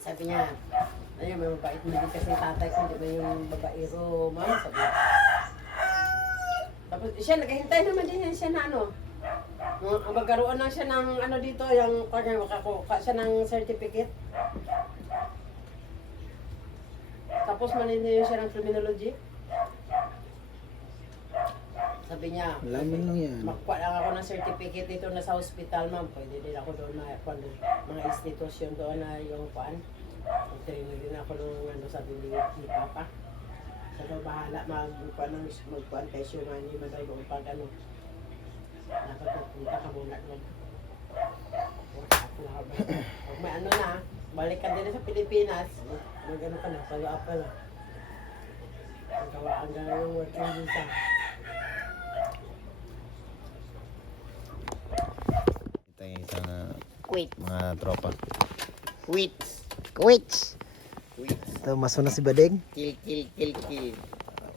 Sabi niya, ayun, may mabait mo din kasi tatay ko, di ba yung babaero, ma'am? Sabi niya. Tapos siya, naghihintay naman din yan siya na ano. Magkaroon lang siya ng ano dito, yung makakuha siya ng certificate. Tapos maniniyo siya ng criminology. Sabi niya, Lamin lang yan. makuha lang ako ng certificate dito na sa hospital, ma'am. Pwede din ako doon na mga institusyon doon na yung kuan. Mag-train din ako nung ano, sabi ni Papa. Sabi bahala magkuan kay siya nga ni Maday kung pag ano. Nakapagpunta ka muna doon. Pag may ano na, balik ka din sa Pilipinas, mag-ano ka na, follow up ka na. Ang gano'n yung working visa. Ito yung isang Wait. mga tropa. Quits. Quits! Quits. Ito, maso na si Badeng. Kill, kill, kill, kill.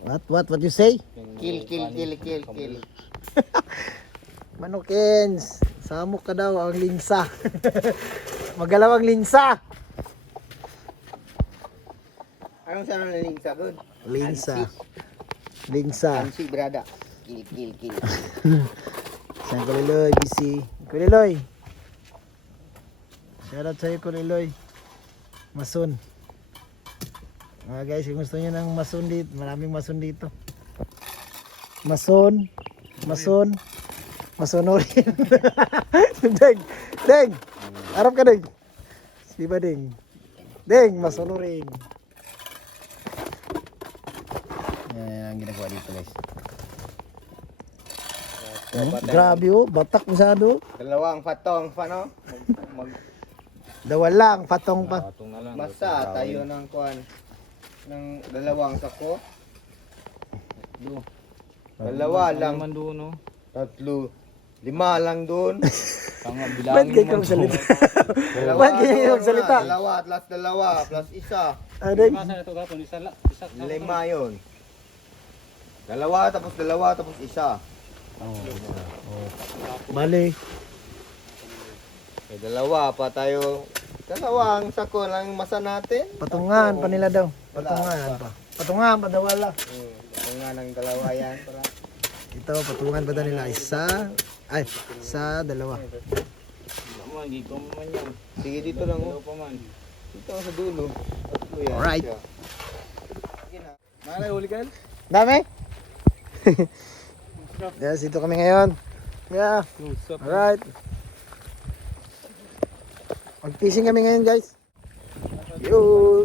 What you say? Kill, kill, kill, kill, kill. Manokins! Samok ka daw ang linsa. Magalaw ang linsa! Anong sana na linsa doon? Linsa. Linsa. Ansi, brada. Kill, kill, kill. Saan Kuliloy? Busy. Kuliloy! Shoutout sa'yo Kuliloy. Mason. Mga guys, kung gusto nyo ng mason dito, maraming mason dito. Mason. Mason. Masonorin. Deng. Deng. Harap ka, Deng. Si ba, Deng? Deng, masonorin. Yan ang ginagawa dito, guys. Grabe oh, batak masyado. Dalawang fatong, paano? Dawa lang, patong pa. Masa, tayo ng kuan. Ng dalawang sako. Dalawa lang. Tatlo. Lima lang doon. Ba't kayo kang salita? Ba't kayo kang salita? Dalawa, plus dalawa, plus isa. Aday. Lima yun. Dalawa, tapos isa. Bali. Dalawa pa tayo. Dalawang sako lang yung masa natin. Patungan pa nila daw. Patungan pa. Patungan pa daw wala. Patungan ng dalawa yan. Ito, patungan pa daw nila. Isa. Ay, isa, dalawa. Sige, dito lang. Dito sa dulo. Alright. Malay, huli ka? Dami? Yes, dito kami ngayon. Yeah. Alright. Mag-fishing kami ngayon, guys. Yo.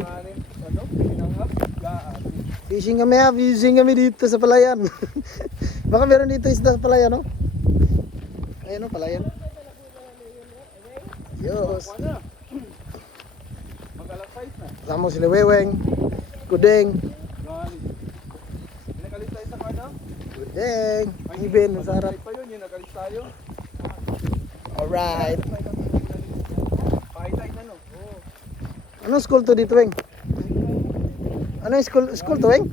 Fishing kami ha. Fishing kami dito sa palayan. Baka meron dito isda sa palayan, no? Ayan, no, palayan. Yos. Kasama mo sila Weweng, Kudeng. Kudeng. Iben, ang sarap. Alright. Anong school to dito, Weng? Ano yung school to, Weng?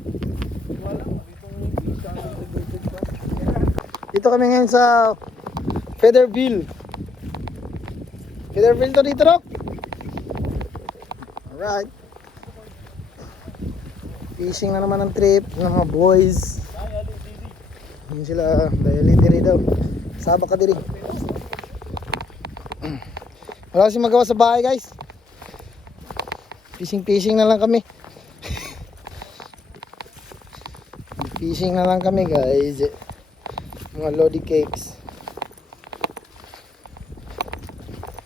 Dito kami ngayon sa Featherville. Featherville to dito, no? Alright. Fishing na naman ang trip ng mga boys. Yun sila, dahil diri daw. Saba ka diri. Wala kasi magawa sa bahay, guys. Fishing na lang kami. Fishing na lang kami, guys. Mga lodi cakes.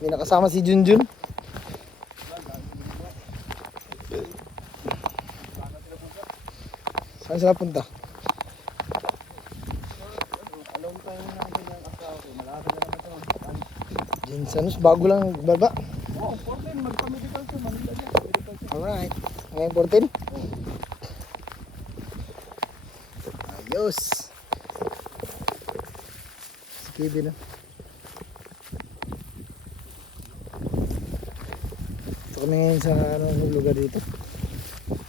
May nakasama si Junjun. Saan sila punta? Jinsanus, bago lang baba. Alright. Ngayon 14? Ayos. Si Kevin na. Ito kami ngayon sa lugar dito.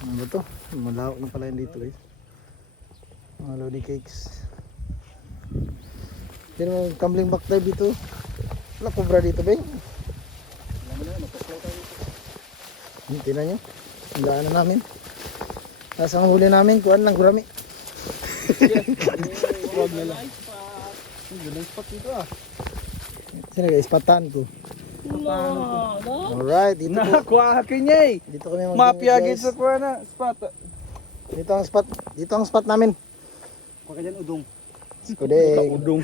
Ano ba ito? Malawak na pala yun dito, guys. Mga lodi cakes. Pero tumbling back dive dito. Wala cobra dito, Beng. Tingnan nyo. Ang daanan namin. Tapos ang huli namin, kuhaan lang, gurami. Huwag na lang. Ang gandang spot dito ah. Sino guys, patan ko. Alright, dito po. Nakuha ka niya eh. Dito kami mag Mapiyagit sa kuha na spot. Dito ang spot. Dito ang spot namin. Huwag ka dyan udong. Skudeng. Udong.